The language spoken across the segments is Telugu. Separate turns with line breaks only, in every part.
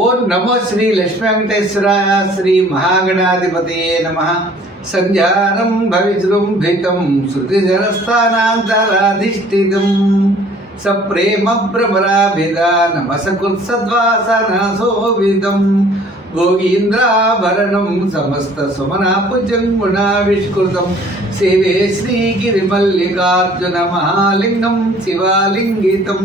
ఓం నమో శ్రీ లక్ష్మీ వెంకటేశ్వర శ్రీ మహాగణాధిపతయే నమ. సంధ్యానం భవిజృంభితం శృతిజలస్థానాంతరాధిష్ఠితం సప్రేమ భ్రమరాభిధానమసకృత్సద్వాసనశోభితం గోగీంద్రాభరణం సమస్త సుమనాపుజన్మునావిష్కృతం సేవే శ్రీగిరిమల్లికార్జున మహాలింగం శివాలింగితం.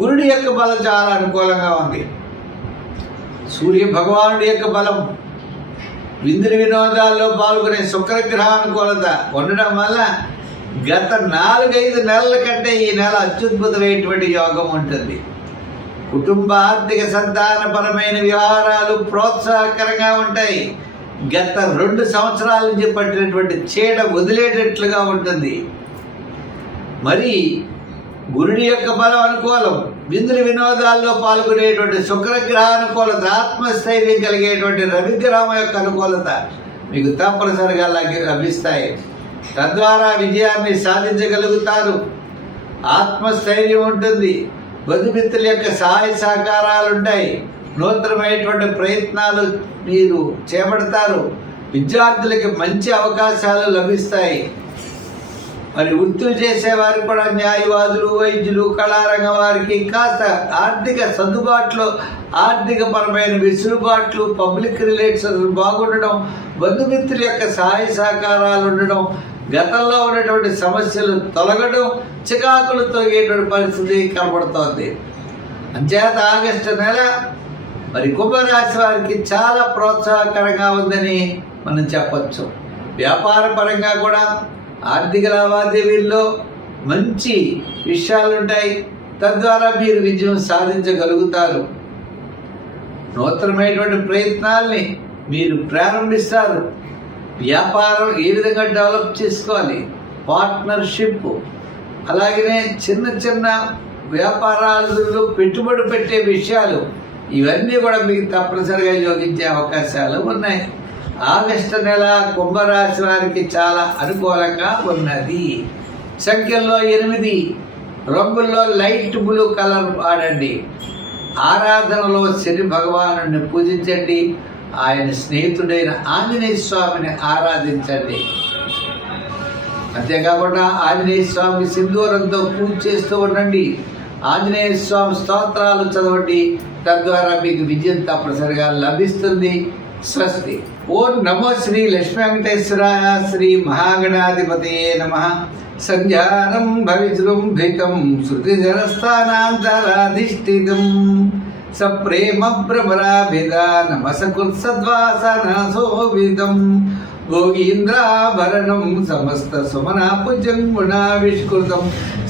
గురుడి యొక్క బలం చాలా అనుకూలంగా ఉంది. సూర్య భగవానుడి యొక్క బలం విందుని వినోదాల్లో పాల్గొనే శుక్రగ్రహ అనుకూలత ఉండడం వల్ల గత నాలుగైదు నెలల కంటే ఈ నెల అత్యద్భుతమైనటువంటి యోగం ఉంటుంది. కుటుంబ ఆర్థిక సంతానపరమైన వ్యవహారాలు ప్రోత్సాహకరంగా ఉంటాయి. గత రెండు సంవత్సరాల నుంచి పట్టినటువంటి చీడ వదిలేటట్లుగా ఉంటుంది. మరి గురుడి యొక్క బలం అనుకూలం. విందులు వినోదాల్లో పాల్గొనేటువంటి శుక్రగ్రహ అనుకూలత ఆత్మస్థైర్యం కలిగేటువంటి రవిగ్రహం యొక్క అనుకూలత మీకు తప్పనిసరిగా లభి- లభిస్తాయి. తద్వారా విజయాన్ని సాధించగలుగుతారు. ఆత్మస్థైర్యం ఉంటుంది. బంధుమిత్రుల యొక్క సహాయ సహకారాలు ఉంటాయి నూతనమైనటువంటి ప్రయత్నాలు మీరు చేపడతారు. విద్యార్థులకి మంచి అవకాశాలు లభిస్తాయి. మరి వృత్తులు చేసేవారు కూడా న్యాయవాదులు వైద్యులు కళారంగం వారికి కాస్త ఆర్థిక సర్దుబాట్లు ఆర్థిక పరమైన వెసులుబాట్లు పబ్లిక్ రిలేషన్స్ బాగుండడం బంధుమిత్రుల యొక్క సహాయ సహకారాలు ఉండడం గతంలో ఉన్నటువంటి సమస్యలు తొలగడం చికాకులు తొలగేటువంటి పరిస్థితి కనబడుతోంది. అంచేత ఆగస్టు నెల మరి కుంభరాశి వారికి చాలా ప్రోత్సాహకరంగా ఉందని మనం చెప్పచ్చు. వ్యాపార పరంగా కూడా ఆర్థిక లావాదేవీల్లో మంచి విషయాలు ఉంటాయి తద్వారా మీరు విజయం సాధించగలుగుతారు. నూతనమైనటువంటి ప్రయత్నాల్ని మీరు ప్రారంభిస్తారు. వ్యాపారం ఏ విధంగా డెవలప్ చేసుకోవాలి? పార్ట్నర్షిప్. అలాగనే చిన్న చిన్న వ్యాపారాలలో పెట్టుబడి పెట్టే విషయాలు ఇవన్నీ కూడా మీకు తప్పనిసరిగా యోగించే అవకాశాలు ఉన్నాయి. ఆగస్టు నెల కుంభరాశి వారికి చాలా అనుకూలంగా ఉన్నది. సంఖ్యల్లో ఎనిమిది. రంగుల్లో లైట్ బ్లూ కలర్ వాడండి. ఆరాధనలో శని భగవాను పూజించండి. ఆయన స్నేహితుడైన ఆంజనేయ స్వామిని ఆరాధించండి. అంతేకాకుండా ఆంజనేయ స్వామి సింధూరంతో పూజ చేస్తూ ఉండండి. ఆంజనేయ స్వామి స్తోత్రాలు చదవండి. తద్వారా మీకు విజయం తప్పనిసరిగా లభిస్తుంది. స్వస్తి. ఓం నమో శ్రీ లక్ష్మీ వెంకటేశ్వరాయ శ్రీ మహాగణాధిపతయే నమ. సంధ్యానం భవిజృంభితం శృతిజరస్థానాంతరాధిష్ఠితం సప్రేమ భ్రమరాభిధానమసకృత్సద్వాసనశోభితం గోగీంద్రాభరణం సమస్త సుమనాపుజం గుణావిష్కృతం.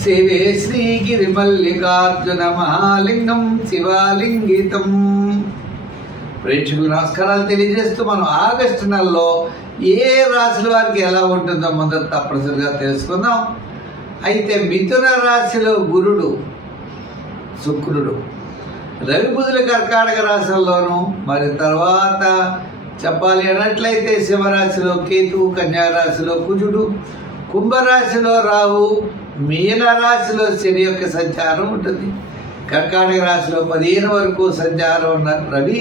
సేవే శ్రీగిరిమల్లికార్జున మహాలింగం శివాలింగితం. ప్రేక్షకులు నమస్కారాలు తెలియజేస్తూ మనం ఆగస్టు నెలలో ఏ రాశుల వారికి ఎలా ఉంటుందో మొదట తప్పనిసరిగా తెలుసుకుందాం. అయితే మిథున రాశిలో గురుడు శుక్రుడు. రవి బుధుల కర్కాటక రాశుల్లోనూ మరి తర్వాత చెప్పాలి అన్నట్లయితే శివరాశిలో కేతువు కన్యా రాశిలో కుజుడు. కుంభరాశిలో రాహు మీన రాశిలో శని యొక్క సంచారం ఉంటుంది. కర్కాటక రాశిలో పదిహేను వరకు సంచారం ఉన్న రవి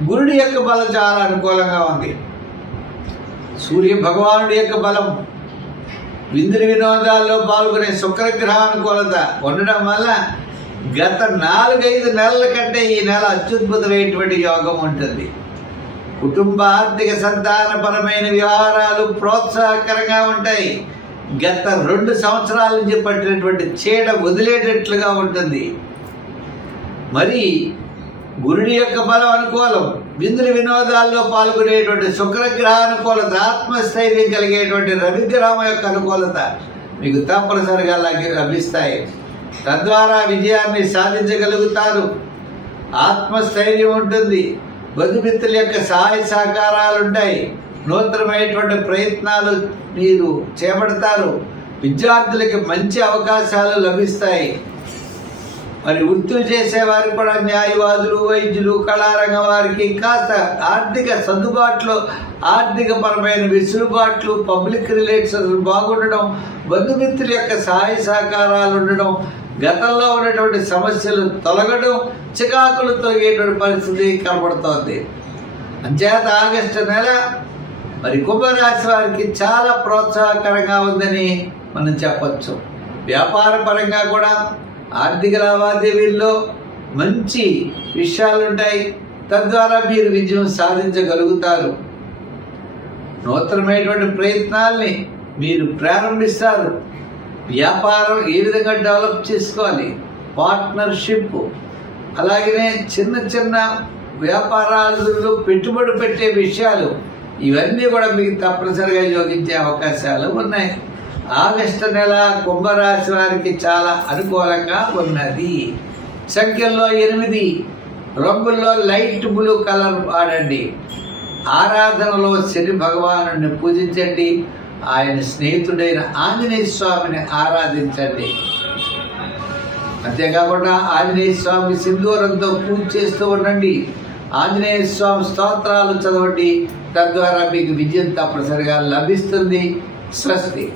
గురుడి యొక్క బలం చాలా అనుకూలంగా ఉంది. సూర్య భగవానుడి యొక్క బలం విందుని వినోదాల్లో పాల్గొనే శుక్రగ్రహ అనుకూలత ఉండడం వల్ల గత నాలుగైదు నెలల కంటే ఈ నెల అత్యద్భుతమైనటువంటి యోగం ఉంటుంది. కుటుంబ ఆర్థిక సంతానపరమైన వ్యవహారాలు ప్రోత్సాహకరంగా ఉంటాయి. గత రెండు సంవత్సరాల నుంచి పట్టినటువంటి చీడ వదిలేటట్లుగా ఉంటుంది. మరి గురుడి యొక్క బలం అనుకూలం. విందుల వినోదాల్లో పాల్గొనేటువంటి శుక్రగ్రహ అనుకూలత ఆత్మస్థైర్యం కలిగేటువంటి రవిగ్రహం యొక్క అనుకూలత మీకు తప్పనిసరిగా అలాగే లభిస్తాయి. తద్వారా విజయాన్ని సాధించగలుగుతారు. ఆత్మస్థైర్యం ఉంటుంది. బంధుమిత్రుల యొక్క సహాయ సహకారాలు ఉంటాయి నూతనమైనటువంటి ప్రయత్నాలు మీరు చేపడతారు. విద్యార్థులకి మంచి అవకాశాలు లభిస్తాయి. మరి వృత్తులు చేసే కూడా న్యాయవాదులు వైద్యులు కళారంగం వారికి కాస్త ఆర్థిక సర్దుబాట్లు ఆర్థిక పరమైన వెసులుబాట్లు పబ్లిక్ రిలేషన్స్ బాగుండడం బంధుమిత్రుల యొక్క సహాయ సహకారాలు ఉండడం గతంలో ఉన్నటువంటి సమస్యలు తొలగడం చికాకులు తొలగేటువంటి పరిస్థితి కనబడుతోంది. అంచేత ఆగస్టు నెల మరి కుంభరాశి వారికి చాలా ప్రోత్సాహకరంగా ఉందని మనం చెప్పచ్చు. వ్యాపార పరంగా కూడా ఆర్థిక లావాదేవీల్లో మంచి విషయాలు ఉంటాయి తద్వారా మీరు విజయం సాధించగలుగుతారు. నూతనమైనటువంటి ప్రయత్నాల్ని మీరు ప్రారంభిస్తారు. వ్యాపారం ఏ విధంగా డెవలప్ చేసుకోవాలి? పార్ట్నర్షిప్ అలాగనే చిన్న చిన్న వ్యాపారాలలో పెట్టుబడి పెట్టే విషయాలు ఇవన్నీ కూడా మీకు తప్పనిసరిగా యోగించే అవకాశాలు ఉన్నాయి. ఆగస్టు నెల కుంభరాశి వారికి చాలా అనుకూలంగా ఉన్నది. సంఖ్యల్లో ఎనిమిది. రంగుల్లో లైట్ బ్లూ కలర్ వాడండి. ఆరాధనలో శని భగవాను పూజించండి. ఆయన స్నేహితుడైన ఆంజనేయ స్వామిని ఆరాధించండి. అంతేకాకుండా ఆంజనేయ స్వామి సింధూరంతో పూజ చేస్తూ ఉండండి. ఆంజనేయ స్వామి స్తోత్రాలు చదవండి. తద్వారా మీకు విజయం తప్పనిసరిగా లభిస్తుంది. స్వస్తి.